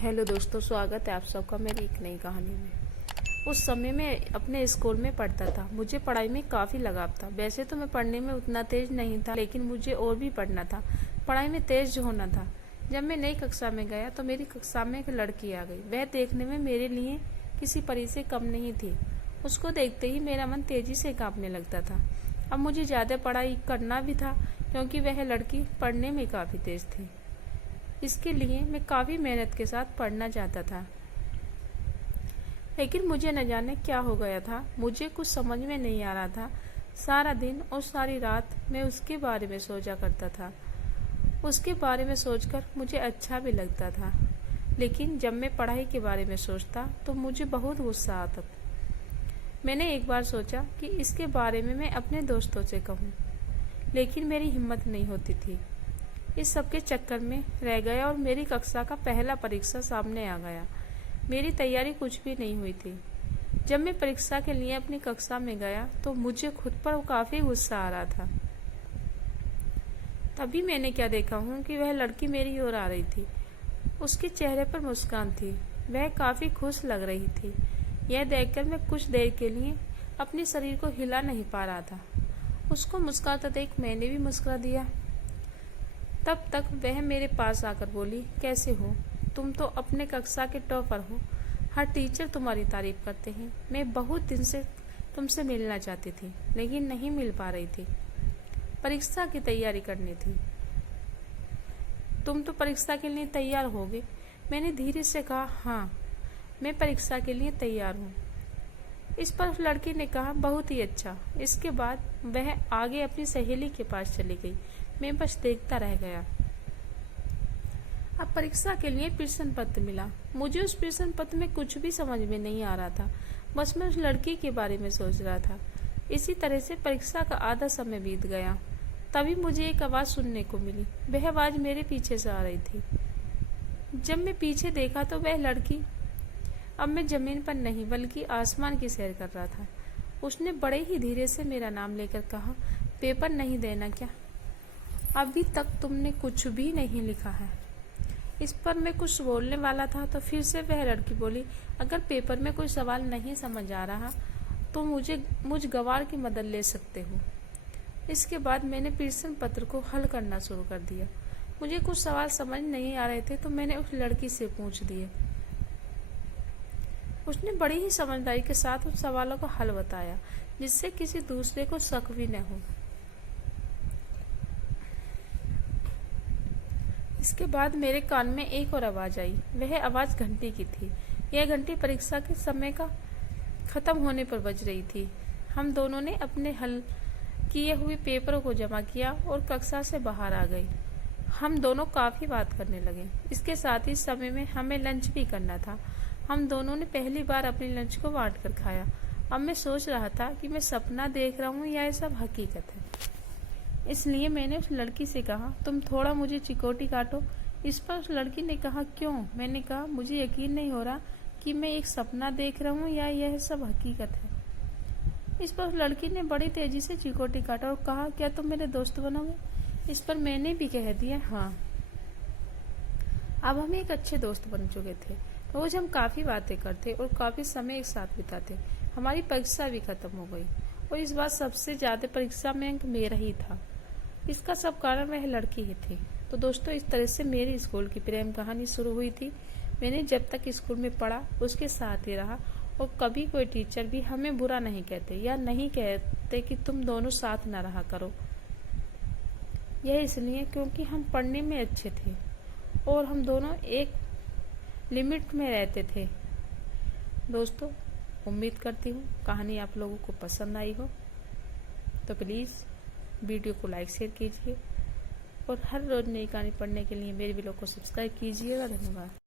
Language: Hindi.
हेलो दोस्तों, स्वागत है आप सबका मेरी एक नई कहानी में। उस समय मैं अपने स्कूल में पढ़ता था। मुझे पढ़ाई में काफ़ी लगाव था। वैसे तो मैं पढ़ने में उतना तेज नहीं था, लेकिन मुझे और भी पढ़ना था, पढ़ाई में तेज होना था। जब मैं नई कक्षा में गया तो मेरी कक्षा में एक लड़की आ गई। वह देखने में मेरे लिए किसी परी से कम नहीं थी। उसको देखते ही मेरा मन तेजी से कांपने लगता था। अब मुझे ज़्यादा पढ़ाई करना भी था, क्योंकि वह लड़की पढ़ने में काफ़ी तेज थी। इसके लिए मैं काफ़ी मेहनत के साथ पढ़ना चाहता था, लेकिन मुझे न जाने क्या हो गया था। मुझे कुछ समझ में नहीं आ रहा था। सारा दिन और सारी रात मैं उसके बारे में सोचा करता था। उसके बारे में सोचकर मुझे अच्छा भी लगता था, लेकिन जब मैं पढ़ाई के बारे में सोचता तो मुझे बहुत गुस्सा आता था। मैंने एक बार सोचा कि इसके बारे में मैं अपने दोस्तों से कहूँ, लेकिन मेरी हिम्मत नहीं होती थी। इस सब के चक्कर में रह गया और मेरी कक्षा का पहला परीक्षा सामने आ गया। मेरी तैयारी कुछ भी नहीं हुई थी। जब मैं परीक्षा के लिए अपनी कक्षा में गया तो मुझे खुद पर काफ़ी गुस्सा आ रहा था। तभी मैंने क्या देखा हूँ कि वह लड़की मेरी ओर आ रही थी। उसके चेहरे पर मुस्कान थी। वह काफ़ी खुश लग रही थी। यह देखकर मैं कुछ देर के लिए अपने शरीर को हिला नहीं पा रहा था। उसको मुस्कुराता देख मैंने भी मुस्कुरा दिया। तब तक वह मेरे पास आकर बोली, कैसे हो? तुम तो अपने कक्षा के टॉपर हो। हर टीचर तुम्हारी तारीफ करते हैं। मैं बहुत दिन से तुमसे मिलना चाहती थी, लेकिन नहीं मिल पा रही थी। परीक्षा की तैयारी करनी थी। तुम तो परीक्षा के लिए तैयार होगे? मैंने धीरे से कहा, हाँ, मैं परीक्षा के लिए तैयार हूँ। इस पर लड़की ने कहा, बहुत ही अच्छा। इसके बाद वह आगे अपनी सहेली के पास चली गई। मैं बस देखता रह गया। अब परीक्षा के लिए प्रश्न पत्र मिला। मुझे उस प्रश्न पत्र में कुछ भी समझ में नहीं आ रहा था। बस मैं उस लड़की के बारे में सोच रहा था। इसी तरह से परीक्षा का आधा समय बीत गया। तभी मुझे एक आवाज़ सुनने को मिली। वह आवाज़ मेरे पीछे से आ रही थी। जब मैं पीछे देखा तो वह लड़की, अब मैं जमीन पर नहीं बल्कि आसमान की सैर कर रहा था। उसने बड़े ही धीरे से मेरा नाम लेकर कहा, पेपर नहीं देना क्या? अभी तक तुमने कुछ भी नहीं लिखा है। इस पर मैं कुछ बोलने वाला था तो फिर से वह लड़की बोली, अगर पेपर में कोई सवाल नहीं समझ आ रहा तो मुझ गवार की मदद ले सकते हो। इसके बाद मैंने प्रश्न पत्र को हल करना शुरू कर दिया। मुझे कुछ सवाल समझ नहीं आ रहे थे तो मैंने उस लड़की से पूछ दिए। उसने बड़ी ही समझदारी के साथ उन सवालों का हल बताया, जिससे किसी दूसरे को शक भी न हो। इसके बाद मेरे कान में एक और आवाज़ आई। वह आवाज़ घंटी की थी। यह घंटी परीक्षा के समय का खत्म होने पर बज रही थी। हम दोनों ने अपने हल किए हुए पेपरों को जमा किया और कक्षा से बाहर आ गए। हम दोनों काफ़ी बात करने लगे। इसके साथ ही समय में हमें लंच भी करना था। हम दोनों ने पहली बार अपने लंच को बांट कर खाया। अब मैं सोच रहा था कि मैं सपना देख रहा हूँ या ये सब हकीकत है। इसलिए मैंने उस लड़की से कहा, तुम थोड़ा मुझे चिकोटी काटो। इस पर उस लड़की ने कहा, क्यों? मैंने कहा, मुझे यकीन नहीं हो रहा कि मैं एक सपना देख रहा हूँ या यह सब हकीकत है। इस पर उस लड़की ने बड़ी तेजी से चिकोटी काटा और कहा, क्या तुम मेरे दोस्त बनोगे? इस पर मैंने भी कह दिया, हाँ। अब हम एक अच्छे दोस्त बन चुके थे। रोज हम काफ़ी बातें करते और काफ़ी समय एक साथ बिताते। हमारी परीक्षा भी खत्म हो गई और इस बार सबसे ज़्यादा परीक्षा में अंक मेरा ही था। इसका सब कारण वह लड़की ही थी। तो दोस्तों, इस तरह से मेरी स्कूल की प्रेम कहानी शुरू हुई थी। मैंने जब तक स्कूल में पढ़ा उसके साथ ही रहा और कभी कोई टीचर भी हमें बुरा नहीं कहते या नहीं कहते कि तुम दोनों साथ न रहा करो। यह इसलिए क्योंकि हम पढ़ने में अच्छे थे और हम दोनों एक लिमिट में रहते थे। दोस्तों, उम्मीद करती हूँ कहानी आप लोगों को पसंद आई हो। तो प्लीज़ वीडियो को लाइक शेयर कीजिए और हर रोज नई कहानी पढ़ने के लिए मेरे वीडियो को सब्सक्राइब कीजिएगा। धन्यवाद।